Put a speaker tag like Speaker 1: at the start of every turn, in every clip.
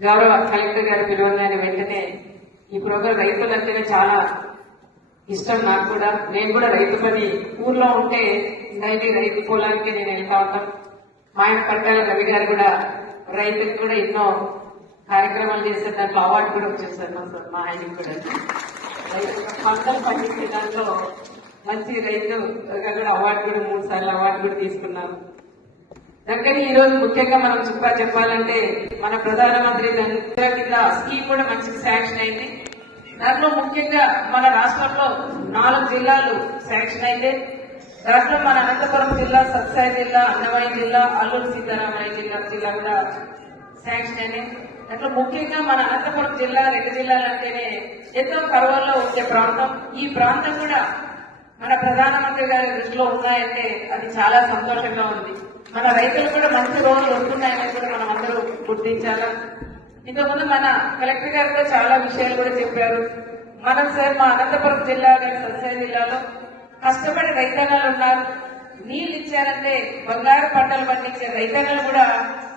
Speaker 1: గౌరవ కలెక్టర్ గారు పిలవగానే వెంటనే ఈ ప్రోగ్రాం రైతులంటేనే చాలా ఇష్టం నాకు కూడా. నేను కూడా రైతు పని ఊర్లో ఉంటే డైలీ రైతు పొలానికి నేను వెళ్తా ఉంటాను మా ఆయన పట్టాల రవి గారు కూడా రైతుకు కూడా ఎన్నో కార్యక్రమాలు చేస్తే దాంట్లో అవార్డు కూడా వచ్చేసారు మా సార్ మా ఆయనకి కూడా. పంటలు పండించే దాంట్లో మంచి రైతుగా కూడా అవార్డు కూడా మూడు సార్లు అవార్డు కూడా తీసుకున్నాను అందుకని ఈ రోజు ముఖ్యంగా మనం చెప్పా చెప్పాలంటే మన ప్రధానమంత్రి దంత్ర కింద స్కీమ్ కూడా మంచిగా శాంక్షన్ అయింది. దాంట్లో ముఖ్యంగా మన రాష్ట్రంలో నాలుగు జిల్లాలు శాంక్షన్ అయితే దాంట్లో మన అనంతపురం జిల్లా సత్సాయి జిల్లా అన్నమయ్య జిల్లా అల్లూరు సీతారామయ్య జిల్లా జిల్లా కూడా శాంక్షన్ అయినాయి దాంట్లో ముఖ్యంగా మన అనంతపురం జిల్లా రెండు జిల్లాలంటేనే ఎంతో కరువుల్లో ఉండే ప్రాంతం. ఈ ప్రాంతం కూడా మన ప్రధానమంత్రి గారి దృష్టిలో ఉన్నాయంటే అది చాలా సంతోషంగా ఉంది. మన రైతులు కూడా మంచి రోజులు వస్తున్నాయని కూడా మనం అందరూ గుర్తించాలా? ఇంతకుముందు మన కలెక్టర్ గారు కూడా చాలా విషయాలు కూడా చెప్పారు. మనం సార్ మా అనంతపురం జిల్లా కానీ సత్సాయి జిల్లాలో కష్టపడి రైతన్నలు ఉన్నారు. నీళ్ళు ఇచ్చారంటే బంగారు పంటలు పండించే రైతన్నలు కూడా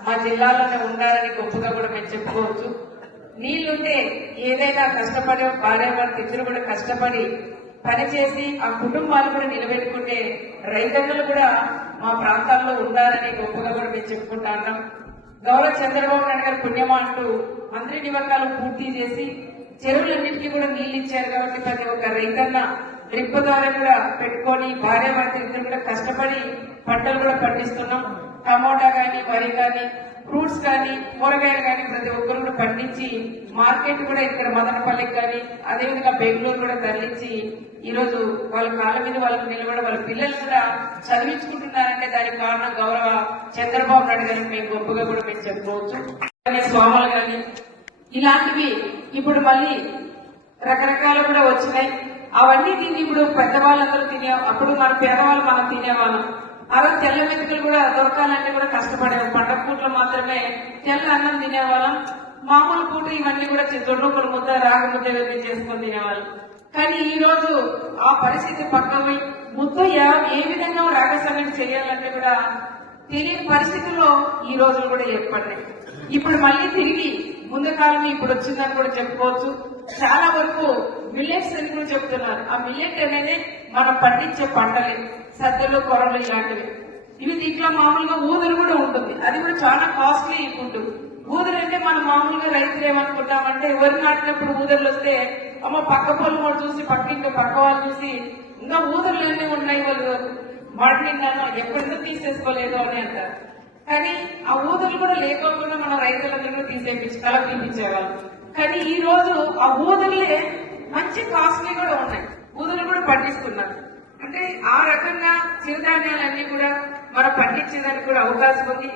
Speaker 1: మా జిల్లాలోనే ఉన్నారని గొప్పగా కూడా మేము చెప్పుకోవచ్చు. నీళ్ళుంటే ఏదైనా కష్టపడి వారి ఇద్దరు కూడా కష్టపడి పనిచేసి ఆ కుటుంబాలు కూడా నిలబెట్టుకుంటే రైతన్నలు కూడా మా ప్రాంతాల్లో ఉండాలని గొప్పగా కూడా మేము చెప్పుకుంటా ఉన్నాం. గౌరవ చంద్రబాబు నాయుడు గారు పుణ్యమా అంటూ మంత్రి నివాకాలు పూర్తి చేసి చెరువులన్నింటికీ కూడా నీళ్ళు ఇచ్చారు కాబట్టి ప్రతి ఒక్క రైతన్న డ్రిప్ ద్వారా కూడా పెట్టుకొని భార్య భర్త ఇద్దరు కూడా కష్టపడి పంటలు కూడా పండిస్తున్నాం. టమోటా కానీ వరి కానీ ఫ్రూట్స్ కానీ కూరగాయలు కానీ ప్రతి ఒక్కరు కూడా పండించి మార్కెట్ కూడా ఇక్కడ మదనపల్లికి కానీ అదేవిధంగా బెంగళూరు కూడా తరలించి ఈ రోజు వాళ్ళ కాళ్ళ మీద వాళ్ళకి నిలబడి వాళ్ళ పిల్లలు కూడా చదివించుకుంటున్నారంటే దానికి కారణం గౌరవ చంద్రబాబు నాయుడు గారికి మేము గొప్పగా కూడా మేము చెప్పుకోవచ్చు. అలాగే స్వాములు కానీ ఇలాంటివి ఇప్పుడు మళ్ళీ రకరకాలు కూడా వచ్చినాయి. అవన్నీ తిని ఇప్పుడు పెద్దవాళ్ళందరూ తినే అప్పుడు మన పేదవాళ్ళు మనం తినేవాళ్ళం. ఆ రోజు తెల్ల మెతుకులు కూడా దొరకాలంటే కూడా కష్టపడేవాళ్ళం పండగ పూటలు మాత్రమే తెల్ల అన్నం తినేవాళ్ళం. మామూలు పూట ఇవన్నీ కూడా దొడ్డుకుల ముద్ద రాగి ముద్ద ఇవన్నీ చేసుకొని తినేవాళ్ళం. కానీ ఈ రోజు ఆ పరిస్థితి పక్కమై ముద్ద ఏ- ఏ విధంగా రాగ సంగతి చేయాలంటే కూడా తెలియని పరిస్థితుల్లో ఈ రోజులు కూడా ఏర్పడ్డాయి. ఇప్పుడు మళ్ళీ తిరిగి ముందు కాలం ఇప్పుడు వచ్చిందని కూడా చెప్పుకోవచ్చు. చాలా వరకు మిల్లెట్స్ అని కూడా చెప్తున్నారు. ఆ మిల్లెట్ అనేది మనం పండించే పంటలే సద్దలు కొరలు ఇలాంటివి. ఇవి దీంట్లో మామూలుగా ఊదలు కూడా ఉంటుంది. అది కూడా చాలా కాస్ట్లీ ఉంటుంది ఊదలు అంటే మనం మామూలుగా రైతులు ఏమనుకుంటామంటే ఎవరు నాటినప్పుడు ఊదలు వస్తే అమ్మ పక్క పొలం వాళ్ళు చూసి పక్కింటి పక్క వాళ్ళు చూసి ఇంకా ఊదలు అన్నీ ఉన్నాయి వాళ్ళు. మాడినాను ఎక్కడితో తీసేసుకోలేదు అని అంటారు. కానీ ఆ ఊదలు కూడా లేకపోతే మన రైతులందరూ కలప కానీ ఈ రోజు ఆ ఊదలే మంచి కాస్ట్లీ కూడా ఉన్నాయి. ఊదలు కూడా పండిస్తున్నారు. అంటే ఆ రకంగా చిరుధాన్యాలన్నీ కూడా మనం పండించేదానికి కూడా అవకాశం ఉంది.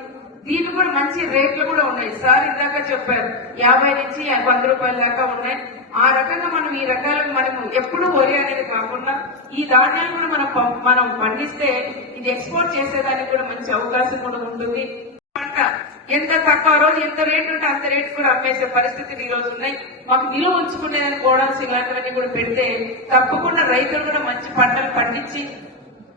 Speaker 1: దీనికి కూడా మంచి రేట్లు కూడా ఉన్నాయి. సార్ ఇందాక చెప్పారు యాభై నుంచి వంద రూపాయల దాకా ఉన్నాయి. ఆ రకంగా మనం ఈ రకాలను మనం ఎప్పుడు వరి అనేది కాకుండా ఈ ధాన్యాలు కూడా మనం మనం పండిస్తే ఇది ఎక్స్పోర్ట్ చేసేదానికి కూడా మంచి అవకాశం కూడా ఉంటుంది. పంట ఎంత తక్కువ రోజు ఎంత రేట్ ఉంటే అంత రేట్ కూడా అమ్మేసే పరిస్థితులు ఈ రోజు ఉన్నాయి. మాకు నిలువ ఉంచుకునేదని గోడౌన్స్ ఇలాంటివన్నీ కూడా పెడితే తప్పకుండా రైతులు కూడా మంచి పంటలు పండించి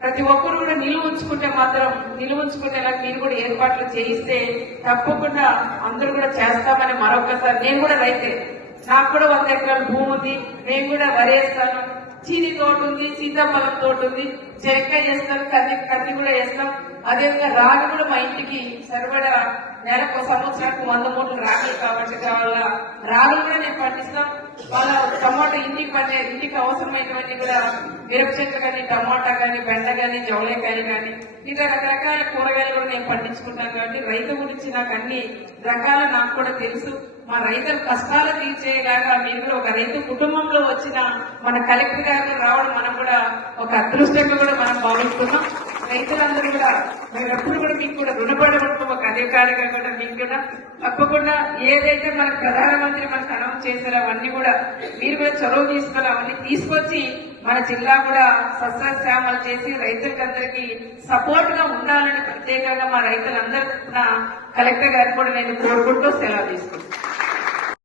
Speaker 1: ప్రతి ఒక్కరు కూడా నిలువ ఉంచుకుంటే మాత్రం నిలువ ఉంచుకునేలా మీరు కూడా ఏర్పాట్లు చేయిస్తే తప్పకుండా అందరూ కూడా చేస్తామని మరొకసారి. నేను కూడా రైతే. నాకు కూడా వంద ఎకరాల భూమి ఉంది. నేను కూడా వరేస్తాను. చీని తోట ఉంది సీతాఫలం తోట ఉంది చెనక్కాయ చేస్తాం కంది కంది కూడా వేస్తాం. అదేవిధంగా రాగి కూడా మా ఇంటికి సరిపడా నెలకు సంవత్సరానికి వంద మూటలు రాగులు కాబట్టి కావాలా రాగులు కూడా నేను పండిస్తాం. వాళ్ళ టమాటా ఇంటికి పండే ఇంటికి అవసరమైనవన్నీ కూడా మిరప చెట్లు కానీ టమాటా కానీ బెండ కానీ జవలేకాయలు కానీ ఇట్లా రకరకాల కూరగాయలు కూడా నేను పండించుకుంటాను కాబట్టి రైతు గురించి నాకు అన్ని రకాల నాకు కూడా తెలుసు. మా రైతుల కష్టాలు తీర్చేలాగా మీరు కూడా ఒక రైతు కుటుంబంలో వచ్చిన మన కలెక్టర్ గారు రావడం మనం కూడా ఒక అదృష్టంగా కూడా మనం భావిస్తున్నాం. రైతులందరూ కూడా మేము ఎప్పుడు కూడా మీకు కూడా రుణపడి ఉంటాం ఒక అధికారిగా కూడా మీకు కూడా తప్పకుండా ఏదైతే మన ప్రధానమంత్రి మనకు అనౌన్స్ చేశారో అవన్నీ కూడా మీరు కూడా చొరవ తీసుకొని అవన్నీ తీసుకొచ్చి మన జిల్లా కూడా సస్యశ్యామలు చేసి రైతులకందరికీ సపోర్ట్గా ఉండాలని ప్రత్యేకంగా మా రైతులందరూ కలెక్టర్ గారు కూడా నేను కోరుకుంటూ సెలవు తీసుకుంటాను